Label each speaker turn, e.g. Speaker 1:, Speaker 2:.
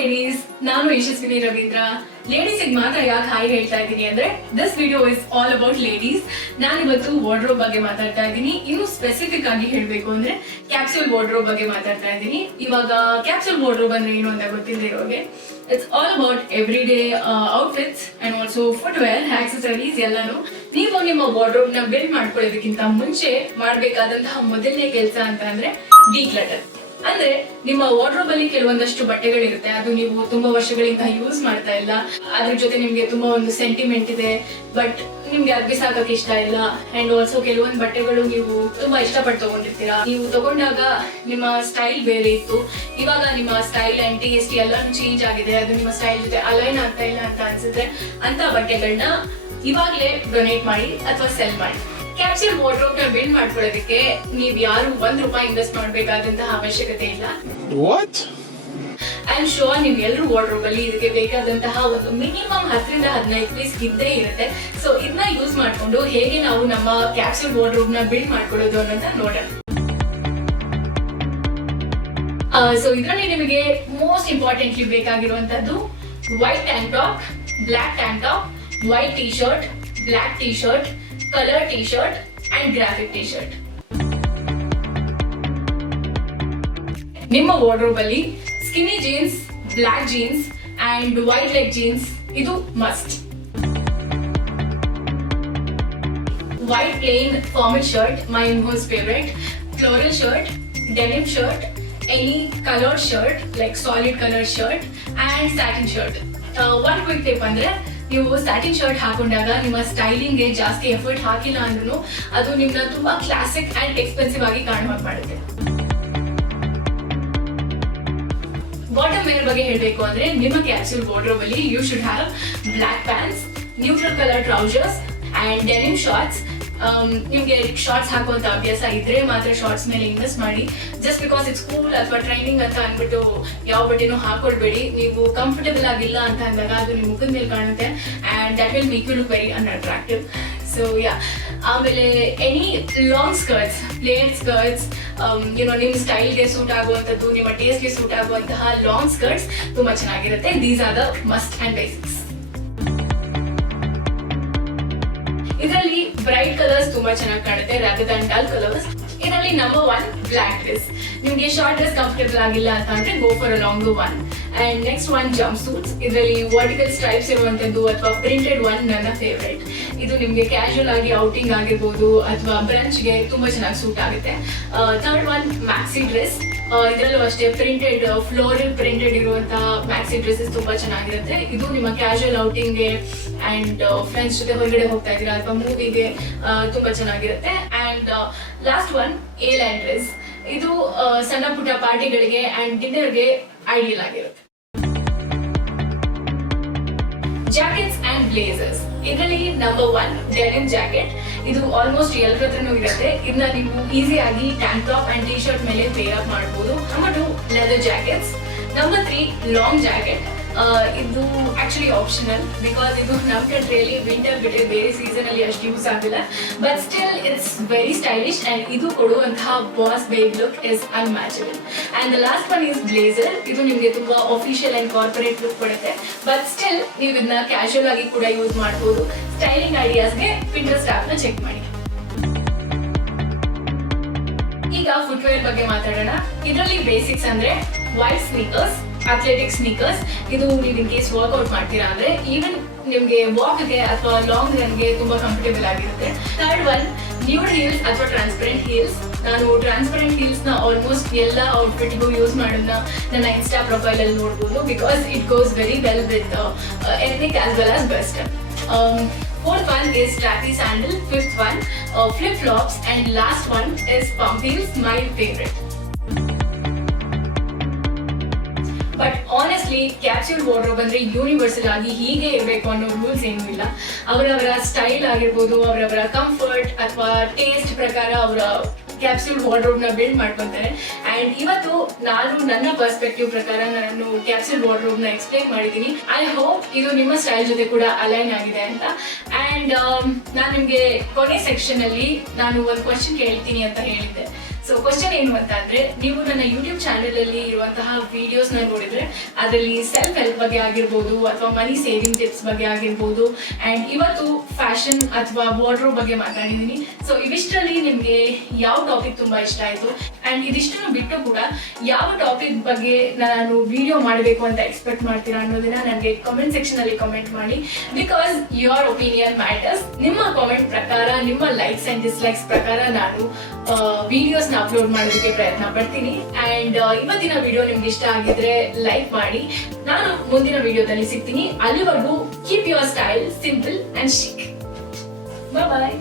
Speaker 1: Ladies ನಾನು ಯಶಸ್ವಿನಿ ರವೀಂದ್ರ. ಲೇಡೀಸ್ಗೆ ಮಾತ್ರ ಯಾಕೆ ಹಾಯ್ ಹೇಳ್ತಾ ಇದ್ದೀನಿ ಅಂದ್ರೆ this video is all about ladies ನಾನು ಇವತ್ತು ವಾರ್ಡ್ರೋಬ್ ಬಗ್ಗೆ ಮಾತಾಡ್ತಾ ಇದ್ದೀನಿ. ಇನ್ನು ಸ್ಪೆಸಿಫಿಕ್ ಆಗಿ ಹೇಳ್ಬೇಕು ಅಂದ್ರೆ ಕ್ಯಾಪ್ಸುಲ್ ವಾರ್ಡ್ರೋಬ್ ಬಗ್ಗೆ ಮಾತಾಡ್ತಾ ಇದ್ದೀನಿ. ಇವಾಗ ಕ್ಯಾಪ್ಸುಲ್ ವಾರ್ಡ್ರೋಬ್ ಅಂದ್ರೆ ಏನು ಅಂತ ಗೊತ್ತಿಲ್ಲದೆ ಇರೋಗೆ it's all about every day outfits and also footwear accessories ಎಲ್ಲಾನು. ನೀವು ನಿಮ್ಮ ವಾರ್ಡ್ರೋಬ್ನ ಬಿಲ್ಡ್ ಮಾಡ್ಕೊಳ್ಳೋದಕ್ಕಿಂತ ಮುಂಚೆ ಮಾಡಬೇಕಾದಂತಹ ಮೊದಲನೇ ಕೆಲಸ ಅಂತ ಅಂದ್ರೆ ಡಿಕ್ಲಟರ್ ಅಂದ್ರೆ ನಿಮ್ಮ ವಾರ್ಡ್ರೋಬ್ ಅಲ್ಲಿ ಕೆಲವೊಂದಷ್ಟು ಬಟ್ಟೆಗಳಿರುತ್ತೆ. ಅದು ನೀವು ತುಂಬಾ ವರ್ಷಗಳಿಂದ ಯೂಸ್ ಮಾಡ್ತಾ ಇಲ್ಲ. ಅದ್ರ ಜೊತೆ ನಿಮ್ಗೆ ತುಂಬಾ ಒಂದು ಸೆಂಟಿಮೆಂಟ್ ಇದೆ. ಬಟ್ ನಿಮ್ಗೆ ಅರ್ಬಿ ಬಿಸಾಕಕ್ಕೆ ಇಷ್ಟ ಇಲ್ಲ. ಅಂಡ್ ಆಲ್ಸೋ ಕೆಲವೊಂದು ಬಟ್ಟೆಗಳು ನೀವು ತುಂಬಾ ಇಷ್ಟಪಟ್ಟು ತಗೊಂಡಿರ್ತೀರಾ. ನೀವು ತಗೊಂಡಾಗ ನಿಮ್ಮ ಸ್ಟೈಲ್ ಬೇರೆ ಇತ್ತು. ಇವಾಗ ನಿಮ್ಮ ಸ್ಟೈಲ್ ಅಂಡ್ ಟೇಸ್ಟ್ ಎಲ್ಲಾನು ಚೇಂಜ್ ಆಗಿದೆ. ಅದು ನಿಮ್ಮ ಸ್ಟೈಲ್ ಜೊತೆ ಅಲೈನ್ ಆಗ್ತಾ ಇಲ್ಲ ಅಂತ ಅನ್ಸುತ್ತೆ. ಅಂತ ಬಟ್ಟೆಗಳನ್ನ ಇವಾಗ್ಲೇ ಡೊನೇಟ್ ಮಾಡಿ ಅಥವಾ ಸೆಲ್ ಮಾಡಿ. ಕ್ಯಾಪ್ಸೂಲ್ ವಾರ್ಡ್ರೋಬ್ನ ಬಿಲ್ಡ್ ಮಾಡ್ಕೊಳ್ಳೋದಕ್ಕೆ ನೀವ್ ಯಾರು ಒಂದ್ ರೂಪಾಯಿ ಇನ್ವೆಸ್ಟ್ ಮಾಡ್ಬೇಕಾದಂತಹ ಅವಶ್ಯಕತೆ ಇಲ್ಲ.
Speaker 2: ವಾಟ್
Speaker 1: ಐ ಆಮ್ ಶೋರ್ ನೀವು ಎಲ್ಲರೂ ವಾರ್ಡ್ರೋಬ್ ಅಲ್ಲಿ ಇದಕ್ಕೆ ಬೇಕಾದಂತಹ ಒಂದು ಮಿನಿಮಮ್ ಹತ್ತರಿಂದ ಹದಿನೈದು ಪೀಸ್ ಇದ್ದೇ ಇರುತ್ತೆ. ಸೊ ಇದನ್ನ ಯೂಸ್ ಮಾಡ್ಕೊಂಡು ಹೇಗೆ ನಾವು ನಮ್ಮ ಕ್ಯಾಪ್ಸೂಲ್ ವಾರ್ಡ್ರೋಬ್ನ ಬಿಲ್ಡ್ ಮಾಡ್ಕೊಳ್ಳೋದು ಅನ್ನೋದನ್ನ ನೋಡೋಣ. ಸೊ ಇದರಲ್ಲಿ ನಿಮಗೆ most importantly ಬೇಕಾಗಿರುವಂತದ್ದು white tank top black tank top white T shirt black T shirt colour T shirt and graphic T shirt ನಿಮ್ಮ ವಾರ್ಡ್ರೋಬ್ ಅಲ್ಲಿ skinny jeans black jeans and white leg jeans ಇದು must white plain formal shirt my most favourite floral shirt denim shirt any colour shirt like solid colour shirt and satin shirt one quick tip ಅಂದ್ರೆ ನೀವು satin shirt ಹಾಕೊಂಡಾಗ ನಿಮ್ಮ ಸ್ಟೈಲಿಂಗ್ಗೆ ಜಾಸ್ತಿ effort ಹಾಕಿಲ್ಲ ಅಂದ್ರೂ ಅದು ನಿಮ್ಮನ್ನ ತುಂಬಾ ಕ್ಲಾಸಿಕ್ ಅಂಡ್ ಎಕ್ಸ್ಪೆನ್ಸಿವ್ ಆಗಿ ಕಾಣುವ ಹಾಗೆ ಮಾಡುತ್ತೆ ಬಾಟಮ್ ವೇರ್ ಬಗ್ಗೆ ಹೇಳಬೇಕು ಅಂದ್ರೆ ನಿಮ್ಮ capsule wardrobe you should have black pants neutral colour trousers and denim shorts ನಿಮ್ಗೆ ಶಾರ್ಟ್ಸ್ ಹಾಕುವಂತ ಅಭ್ಯಾಸ ಇದ್ರೆ ಮಾತ್ರ ಶಾರ್ಟ್ಸ್ ಮೇಲೆ ಇನ್ವೆಸ್ಟ್ ಮಾಡಿ. ಜಸ್ಟ್ ಬಿಕಾಸ್ ಇಟ್ಸ್ ಕೂಲ್ ಅಥವಾ ಟ್ರೈನಿಂಗ್ ಅಂತ ಅಂದ್ಬಿಟ್ಟು ಯಾವ ಬಟ್ಟೆನೂ ಹಾಕೊಳ್ಬೇಡಿ. ನೀವು ಕಂಫರ್ಟಬಲ್ ಆಗಿಲ್ಲ ಅಂತ ಅಂದಾಗ ಅದು ನಿಮ್ಮ ಮುಖದ ಮೇಲೆ ಕಾಣುತ್ತೆ and that will make you look very unattractive so yeah ಆಮೇಲೆ any long skirts plain skirts you know ನಿಮ್ಮ ಸ್ಟೈಲ್ಗೆ ಸೂಟ್ ಆಗುವಂಥದ್ದು, ನಿಮ್ಮ ಟೇಸ್ಟ್ಗೆ ಸೂಟ್ ಆಗುವಂತಹ ಲಾಂಗ್ ಸ್ಕರ್ಟ್ಸ್ ತುಂಬ ಚೆನ್ನಾಗಿರುತ್ತೆ. These are the must and basics ತುಂಬಾ ಚೆನ್ನಾಗಿ ಕಾಣುತ್ತೆ. ರಗದ್ ಅಂಡ್ ಡಲ್ ಕಲರ್ಸ್ ಇದರಲ್ಲಿ ನಂಬರ್ ಒನ್ ಬ್ಲಾಕ್ ಡ್ರೆಸ್ ನಿಮ್ಗೆ ಶಾರ್ಟ್ ಡ್ರೆಸ್ ಕಂಫರ್ಟಬಲ್ ಆಗಿಲ್ಲ ಅಂತ ಅಂದ್ರೆ go for a long one and next one jumpsuits ಇದರಲ್ಲಿ ವರ್ಟಿಕಲ್ ಸ್ಟ್ರೈಪ್ಸ್ ಇರುವಂತದ್ದು ಅಥವಾ ಪ್ರಿಂಟೆಡ್ ಒನ್ ನನ್ನ ಫೇವ್ರೇಟ್ ಇದು ನಿಮ್ಗೆ ಕ್ಯಾಶುವಲ್ ಆಗಿ ಔಟಿಂಗ್ ಆಗಿರ್ಬೋದು ಅಥವಾ ಬ್ರಂಚ್ಗೆ ತುಂಬಾ ಚೆನ್ನಾಗಿ ಸೂಟ್ ಆಗುತ್ತೆ. ಥರ್ಡ್ ಒನ್ ಮ್ಯಾಕ್ಸಿ ಡ್ರೆಸ್ ಇದರಲ್ಲೂ ಅಷ್ಟೇ ಪ್ರಿಂಟೆಡ್ ಫ್ಲೋರಲ್ ಪ್ರಿಂಟೆಡ್ ಇರುವಂತಹ ಮ್ಯಾಕ್ಸಿ ಡ್ರೆಸ್ಸಸ್ ತುಂಬಾ ಚೆನ್ನಾಗಿರುತ್ತೆ. ಇದು ನಿಮ್ಮ ಕ್ಯಾಶುವಲ್ ಔಟಿಂಗ್ಗೆ ಅಂಡ್ ಫ್ರೆಂಡ್ಸ್ ಜೊತೆ ಹೊರಗಡೆ ಹೋಗ್ತಾ ಇದ್ದೀರಾ ಅಥವಾ ಮೂವಿಗೆ ತುಂಬಾ ಚೆನ್ನಾಗಿರುತ್ತೆ. And last one A line dress ಇದು ಸಣ್ಣ ಪುಟ್ಟ ಪಾರ್ಟಿಗಳಿಗೆ ಅಂಡ್ ಡಿನ್ನರ್ಗೆ ಐಡಿಯಲ್ ಆಗಿರುತ್ತೆ. ಜಾಕೆಟ್ಸ್ ಬ್ಲೇಸರ್ಸ್ ಇದರಲ್ಲಿ ನಂಬರ್ ಒನ್ ಡೆನಿಮ್ ಜಾಕೆಟ್ ಇದು ಆಲ್ಮೋಸ್ಟ್ ಎಲ್ಲರ ಹತ್ರನೂ ಇರುತ್ತೆ. ಇದನ್ನ ನೀವು ಈಸಿಯಾಗಿ tank top and T shirt ಮೇಲೆ ಪೇರ್ ಅಪ್ ಮಾಡಬಹುದು number two leather jackets number three long jacket ಇದು ಆಕ್ಚುಲಿ ಆಪ್ಷನಲ್ ಬಿಕಾಸ್ ಇದು ನಮ್ಮ ಕಂಟ್ರಿಯಲ್ಲಿ ವಿಂಟರ್ ಬಿಟ್ಟರೆ ಬೇರೆ ಸೀಸನ್ ಅಲ್ಲಿ ಅಷ್ಟು ಯೂಸ್ ಆಗಿಲ್ಲ but still it's very stylish and ಇದು ಕೊಡುವಂತಹ boss babe look is unmatchable and the last one is blazer ಇದು ನಿಮಗೆ ತುಂಬಾ ಅಫಿಷಿಯಲ್ ಅಂಡ್ ಕಾರ್ಪೊರೇಟ್ ಲುಕ್ ಕೊಡುತ್ತೆ. ಬಟ್ ಸ್ಟಿಲ್ ನೀವು ಇದನ್ನ ಕ್ಯಾಶುಯಲ್ ಆಗಿ ಕೂಡ ಯೂಸ್ ಮಾಡಬಹುದು ಸ್ಟೈಲಿಂಗ್ ಐಡಿಯಾಸ್ಗೆ ಪಿಂಟ್ರೆಸ್ಟ್ ಆಪ್ನ ಚೆಕ್ ಮಾಡಿ. ಈಗ ಫುಟ್ವೇರ್ ಬಗ್ಗೆ ಮಾತಾಡೋಣ. ಇದರಲ್ಲಿ ಬೇಸಿಕ್ಸ್ ಅಂದ್ರೆ ವೈಟ್ ಸ್ನೀಕರ್ಸ್ ಅಥ್ಲೆಟಿಕ್ ಸ್ನೀಕರ್ಸ್ ಇದು ನೀವು ಇನ್ ಕೇಸ್ ವರ್ಕೌಟ್ ಮಾಡ್ತೀರಾ ಅಂದ್ರೆ ಈವನ್ ನಿಮ್ಗೆ ವಾಕ್ಗೆ ಅಥವಾ ಲಾಂಗ್ ರನ್ಗೆ ತುಂಬಾ ಕಂಫರ್ಟೇಬಲ್ ಆಗಿರುತ್ತೆ third one nude heels or transparent heels ನಾನು ಟ್ರಾನ್ಸ್ಪರೆಂಟ್ ಹೀಲ್ಸ್ನ ಆಲ್ಮೋಸ್ಟ್ ಎಲ್ಲ ಔಟ್ಫಿಟ್ಗೂ ಯೂಸ್ ಮಾಡೋದನ್ನ ನನ್ನ ಇನ್ಸ್ಟಾ ಪ್ರೊಫೈಲ್ ಅಲ್ಲಿ ನೋಡ್ಬೋದು because it goes very well with ethnic as well as best Fourth one is strappy sandal. Fifth one, uh, flip flops, and last one is pump heels. My. Honestly capsule wardrobe ಅಂದ್ರೆ universal ಆಗಿ ಹೀಗೆ ಇರಬೇಕು ಅನ್ನೋ rules ಏನೂ ಇಲ್ಲ. ಅವರವರ style ಆಗಿರ್ಬೋದು, ಅವರವರ ಕಂಫರ್ಟ್ ಅಥವಾ ಟೇಸ್ಟ್ ಪ್ರಕಾರ ಅವರ ಕ್ಯಾಪ್ಸ್ಯೂಲ್ ವಾರ್ಡ್ರೋಬ್ನ ಬಿಲ್ಡ್ ಮಾಡ್ಕೊತಾರೆ. ಅಂಡ್ ಇವತ್ತು ನಾನು ನನ್ನ ಪರ್ಸ್ಪೆಕ್ಟಿವ್ ಪ್ರಕಾರ ನಾನು ಕ್ಯಾಪ್ಸುಲ್ ವಾರ್ಡ್ರೋಬ್ನ ಎಕ್ಸ್ಪ್ಲೈನ್ ಮಾಡಿದ್ದೀನಿ. ಐ ಹೋಪ್ ಇದು ನಿಮ್ಮ ಸ್ಟೈಲ್ ಜೊತೆ ಕೂಡ ಅಲೈನ್ ಆಗಿದೆ ಅಂತ. ಅಂಡ್ ನಾನು ನಿಮಗೆ ಕೊನೆ ಸೆಕ್ಷನ್ ಅಲ್ಲಿ ನಾನು ಒಂದು ಕ್ವಶನ್ ಕೇಳ್ತೀನಿ ಅಂತ ಹೇಳಿದ್ದೆ. ಸೊ ಕ್ವಶನ್ ಏನು ಅಂತ ಅಂದ್ರೆ, ನೀವು ನನ್ನ ಯೂಟ್ಯೂಬ್ ಚಾನೆಲ್ ಅಲ್ಲಿ ಇರುವಂತಹ ವಿಡಿಯೋಸ್ನ ನೋಡಿದ್ರೆ, ಅದರಲ್ಲಿ ಸೆಲ್ಫ್ ಹೆಲ್ಪ್ ಬಗ್ಗೆ ಆಗಿರ್ಬೋದು ಅಥವಾ ಮನಿ ಸೇವಿಂಗ್ ಟಿಪ್ಸ್ ಬಗ್ಗೆ ಆಗಿರ್ಬೋದು ಅಂಡ್ ಇವತ್ತು ಫ್ಯಾಷನ್ ಅಥವಾ ವಾರ್ಡ್ರೋಬ್ ಬಗ್ಗೆ ಮಾತಾಡಿದೀನಿ ಸೊ ಇವಿಷ್ಟರಲ್ಲಿ ನಿಮ್ಗೆ ಯಾವ ಟಾಪಿಕ್ ತುಂಬಾ ಇಷ್ಟ ಆಯ್ತು? ಅಂಡ್ ಇದಿಷ್ಟನ್ನು ಬಿಟ್ಟು ಕೂಡ ಯಾವ ಟಾಪಿಕ್ ಬಗ್ಗೆ ನಾನು ವಿಡಿಯೋ ಮಾಡಬೇಕು ಅಂತ ಎಕ್ಸ್ಪೆಕ್ಟ್ ಮಾಡ್ತೀರಾ ಅನ್ನೋದನ್ನ ನನಗೆ ಕಮೆಂಟ್ ಸೆಕ್ಷನ್ ಅಲ್ಲಿ ಕಮೆಂಟ್ ಮಾಡಿ. ಬಿಕಾಸ್ ಯುವರ್ ಒಪಿನಿಯನ್ ಮ್ಯಾಟರ್ಸ್ ನಿಮ್ಮ ಕಾಮೆಂಟ್ ಪ್ರಕಾರ, ನಿಮ್ಮ ಲೈಕ್ಸ್ ಅಂಡ್ ಡಿಸ್ಲೈಕ್ಸ್ ಪ್ರಕಾರ ನಾನು ವಿಡಿಯೋಸ್ ಅಪ್ಲೋಡ್ ಮಾಡೋದಕ್ಕೆ ಪ್ರಯತ್ನ ಪಡ್ತೀನಿ. ಅಂಡ್ ಇವತ್ತಿನ ವಿಡಿಯೋ ನಿಮ್ಗೆ ಇಷ್ಟ ಆಗಿದ್ರೆ ಲೈಕ್ ಮಾಡಿ. ನಾನು ಮುಂದಿನ ವಿಡಿಯೋದಲ್ಲಿ ಸಿಗ್ತೀನಿ. ಅಲ್ಲಿವರೆಗೂ keep your style simple and chic bye